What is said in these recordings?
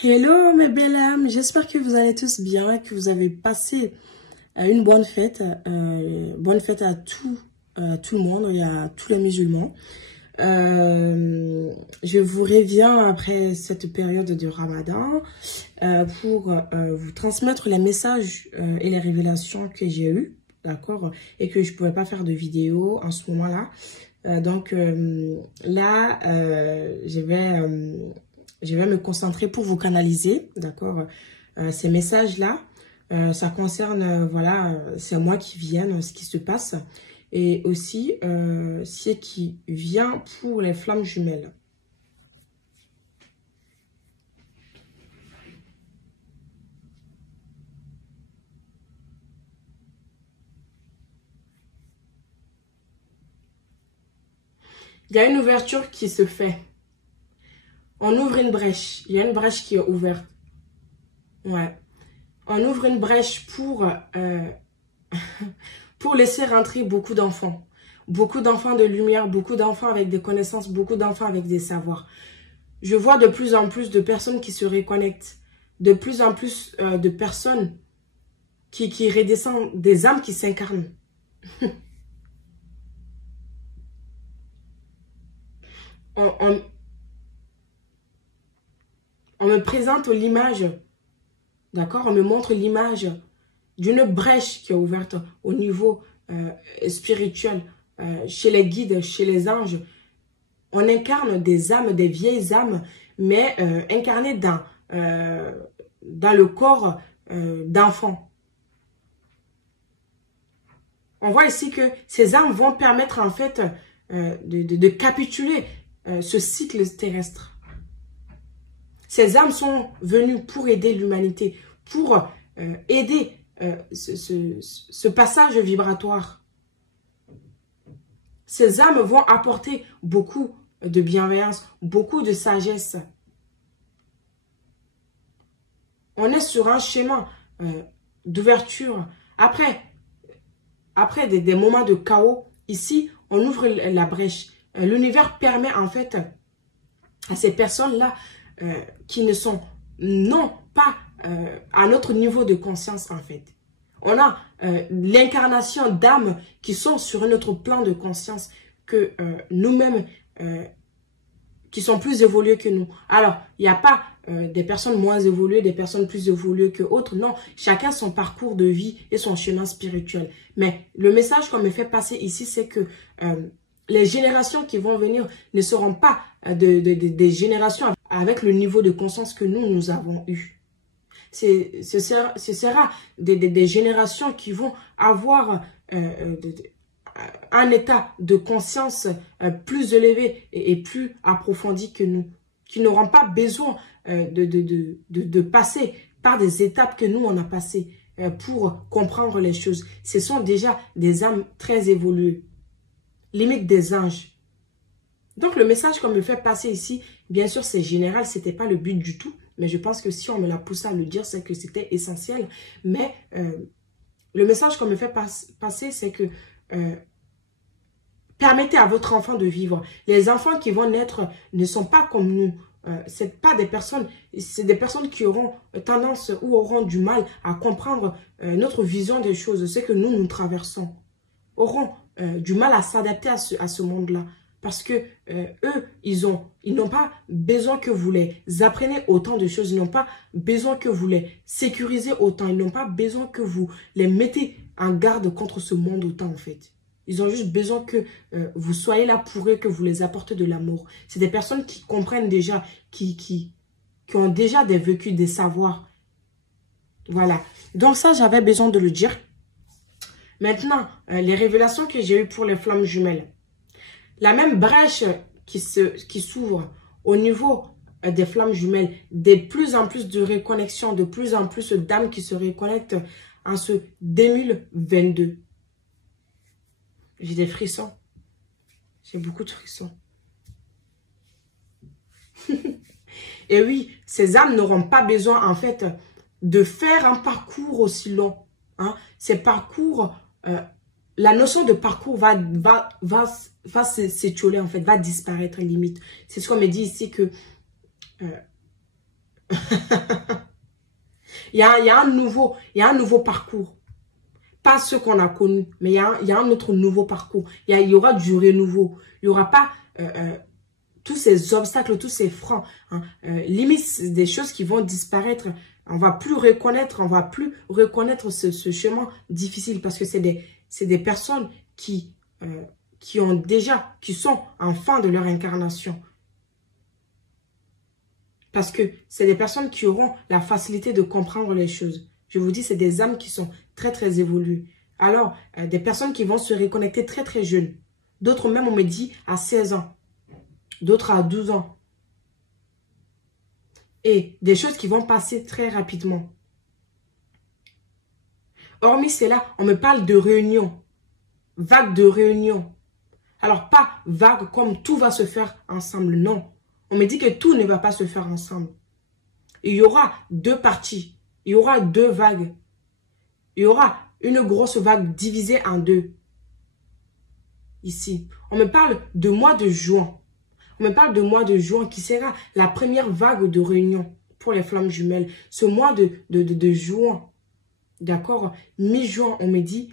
Hello mes belles âmes, j'espère que vous allez tous bien, que vous avez passé une bonne fête à tout le monde et à tous les musulmans. Je vous reviens après cette période de Ramadan pour vous transmettre les messages et les révélations que j'ai eues, d'accord, et que je ne pouvais pas faire de vidéo en ce moment-là. Là, je vais me concentrer pour vous canaliser, d'accord. Ces messages-là, ça concerne, voilà, c'est moi qui viens, ce qui se passe. Et aussi, ce qui vient pour les flammes jumelles. Il y a une ouverture qui se fait. On ouvre une brèche. Il y a une brèche qui est ouverte. Ouais. On ouvre une brèche pour laisser rentrer beaucoup d'enfants. Beaucoup d'enfants de lumière, beaucoup d'enfants avec des connaissances, beaucoup d'enfants avec des savoirs. Je vois de plus en plus de personnes qui se reconnectent. De plus en plus de personnes qui redescendent, des âmes qui s'incarnent. On me présente l'image, d'accord? On me montre l'image d'une brèche qui est ouverte au niveau spirituel, chez les guides, chez les anges. On incarne des âmes, des vieilles âmes, mais incarnées dans le corps d'enfants. On voit ici que ces âmes vont permettre en fait de capituler ce cycle terrestre. Ces âmes sont venues pour aider l'humanité, pour aider ce passage vibratoire. Ces âmes vont apporter beaucoup de bienveillance, beaucoup de sagesse. On est sur un schéma d'ouverture. Après des moments de chaos, ici, on ouvre la brèche. L'univers permet en fait à ces personnes-là qui ne sont pas à notre niveau de conscience en fait. On a l'incarnation d'âmes qui sont sur un autre plan de conscience que nous-mêmes, qui sont plus évoluées que nous. Alors, il n'y a pas des personnes moins évoluées, des personnes plus évoluées que autres. Non, chacun son parcours de vie et son chemin spirituel. Mais le message qu'on me fait passer ici, c'est que les générations qui vont venir ne seront pas des générations avec le niveau de conscience que nous avons eu. Ce sera des générations qui vont avoir un état de conscience plus élevé et plus approfondi que nous, qui n'auront pas besoin de passer par des étapes que nous, on a passées pour comprendre les choses. Ce sont déjà des âmes très évoluées, limite des anges. Donc, le message qu'on me fait passer ici, bien sûr, c'est général, ce n'était pas le but du tout. Mais je pense que si on me l'a poussé à le dire, c'est que c'était essentiel. Mais le message qu'on me fait passer, c'est que permettez à votre enfant de vivre. Les enfants qui vont naître ne sont pas comme nous. C'est pas des personnes, c'est des personnes qui auront tendance ou auront du mal à comprendre notre vision des choses, ce que nous traversons. Auront du mal à s'adapter à ce monde-là. Parce que eux, ils n'ont pas besoin que vous les appreniez autant de choses. Ils n'ont pas besoin que vous les sécurisez autant. Ils n'ont pas besoin que vous les mettez en garde contre ce monde autant en fait. Ils ont juste besoin que vous soyez là pour eux, que vous les apportez de l'amour. C'est des personnes qui comprennent déjà, qui ont déjà des vécus, des savoirs. Voilà. Donc ça, j'avais besoin de le dire. Maintenant, les révélations que j'ai eues pour les flammes jumelles. La même brèche qui s'ouvre au niveau des flammes jumelles, de plus en plus de reconnexion, de plus en plus d'âmes qui se reconnectent en ce 2022. J'ai des frissons. J'ai beaucoup de frissons. Et oui, ces âmes n'auront pas besoin en fait de faire un parcours aussi long. Hein. Ces parcours, la notion de parcours va s'étioler en fait, va disparaître limite. C'est ce qu'on me dit ici que Il y a un nouveau parcours. Pas ce qu'on a connu, mais il y a un autre nouveau parcours. Il y aura du renouveau. Il n'y aura pas tous ces obstacles, tous ces freins. Hein. Limite, des choses qui vont disparaître. On va plus reconnaître ce chemin difficile parce que c'est des personnes qui sont en fin de leur incarnation. Parce que c'est des personnes qui auront la facilité de comprendre les choses. Je vous dis, c'est des âmes qui sont très, très évoluées. Alors, des personnes qui vont se reconnecter très, très jeunes. D'autres même, on me dit, à 16 ans. D'autres à 12 ans. Et des choses qui vont passer très rapidement. Hormis cela, on me parle de réunion. Vague de réunion. Alors, pas vague comme tout va se faire ensemble, non. On me dit que tout ne va pas se faire ensemble. Il y aura deux parties. Il y aura deux vagues. Il y aura une grosse vague divisée en deux. Ici. On me parle de mois de juin. On me parle de mois de juin qui sera la première vague de réunion pour les flammes jumelles. Ce mois de juin. D'accord? Mi-juin, on me dit.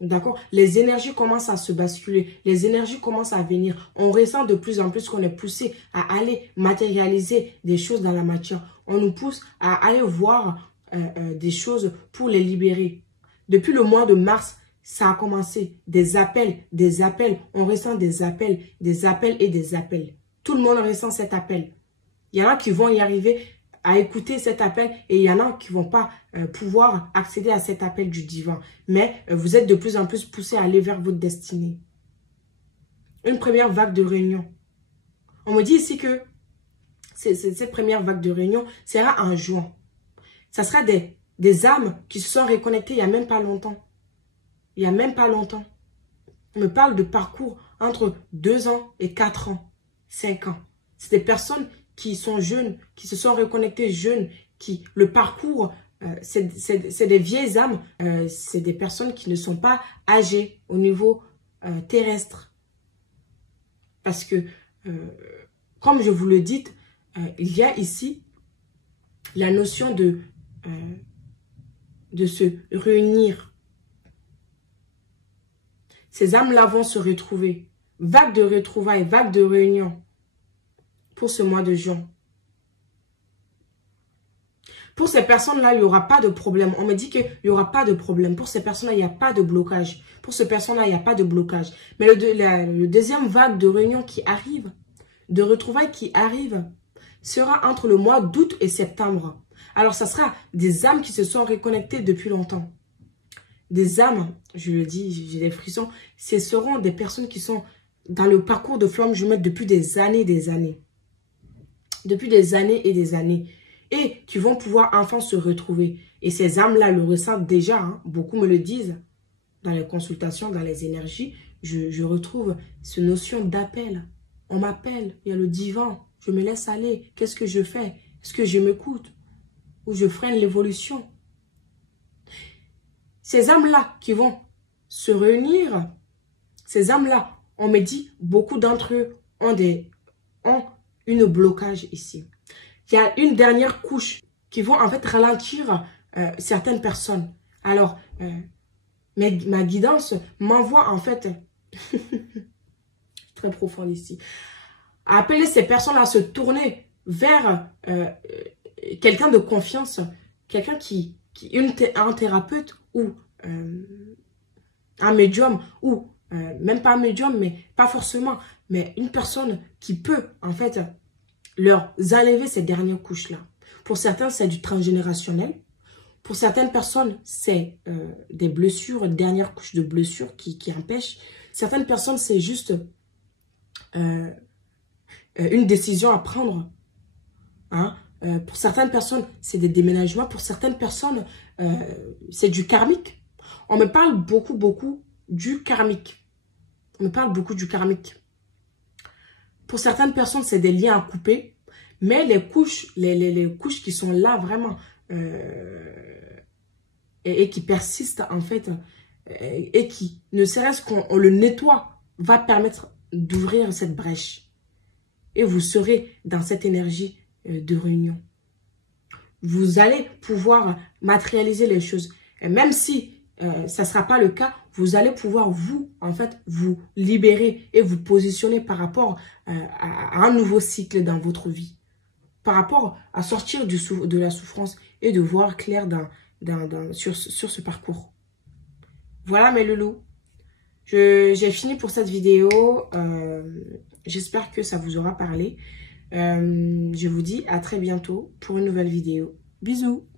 D'accord? Les énergies commencent à se basculer. Les énergies commencent à venir. On ressent de plus en plus qu'on est poussé à aller matérialiser des choses dans la matière. On nous pousse à aller voir des choses pour les libérer. Depuis le mois de mars, ça a commencé. Des appels, des appels. On ressent des appels et des appels. Tout le monde ressent cet appel. Il y en a qui vont y arriver à écouter cet appel et il y en a qui ne vont pas pouvoir accéder à cet appel du divin. Mais vous êtes de plus en plus poussés à aller vers votre destinée. Une première vague de réunion. On me dit ici que cette première vague de réunion sera en juin. Ça sera des âmes qui se sont reconnectées il n'y a même pas longtemps. Il n'y a même pas longtemps. On me parle de parcours entre 2 ans et 4 ans, 5 ans. C'est des personnes qui sont jeunes, qui se sont reconnectées jeunes, le parcours, c'est des vieilles âmes, c'est des personnes qui ne sont pas âgées au niveau terrestre. Parce que, comme je vous le dis, il y a ici la notion de se réunir. Ces âmes-là vont se retrouver. Vague de retrouvailles, vague de réunion. Pour ce mois de juin. Pour ces personnes-là, il n'y aura pas de problème. On me dit qu'il n'y aura pas de problème. Pour ces personnes-là, il n'y a pas de blocage. Pour ces personnes-là, il n'y a pas de blocage. Mais le deuxième vague de réunion qui arrive, de retrouvailles qui arrive, sera entre le mois d'août et septembre. Alors, ça sera des âmes qui se sont reconnectées depuis longtemps. Des âmes, je le dis, j'ai des frissons, ce seront des personnes qui sont dans le parcours de flamme jumelle depuis des années, depuis des années et des années. Et qui vont pouvoir enfin se retrouver. Et ces âmes-là le ressentent déjà. Hein. Beaucoup me le disent. Dans les consultations, dans les énergies, je retrouve cette notion d'appel. On m'appelle, il y a le divin. Je me laisse aller. Qu'est-ce que je fais? Est-ce que je m'écoute? Ou je freine l'évolution? Ces âmes-là qui vont se réunir, ces âmes-là, on me dit, beaucoup d'entre eux ont une blocage ici. Il y a une dernière couche qui vont en fait ralentir certaines personnes. Alors, ma guidance m'envoie en fait, très profond ici, à appeler ces personnes à se tourner vers quelqu'un de confiance, quelqu'un un thérapeute ou un médium ou même pas un médium, mais pas forcément, mais une personne qui peut en fait leur enlever ces dernières couches-là. Pour certains, c'est du transgénérationnel. Pour certaines personnes, c'est des blessures, une dernière couche de blessures qui empêchent. Certaines personnes, c'est juste une décision à prendre. Hein? Pour certaines personnes, c'est des déménagements. Pour certaines personnes, c'est du karmique. On me parle beaucoup du karmique. On me parle beaucoup du karmique. Pour certaines personnes, c'est des liens à couper. Mais les couches qui sont là vraiment et qui persistent en fait et qui, ne serait-ce qu'on le nettoie, va permettre d'ouvrir cette brèche. Et vous serez dans cette énergie de réunion. vous allez pouvoir matérialiser les choses. Et même si ça ne sera pas le cas, vous allez pouvoir en fait, vous libérer et vous positionner par rapport à un nouveau cycle dans votre vie. Par rapport à sortir de la souffrance et de voir clair sur ce parcours. Voilà mes loulous. J'ai fini pour cette vidéo. J'espère que ça vous aura parlé. Je vous dis à très bientôt pour une nouvelle vidéo. Bisous!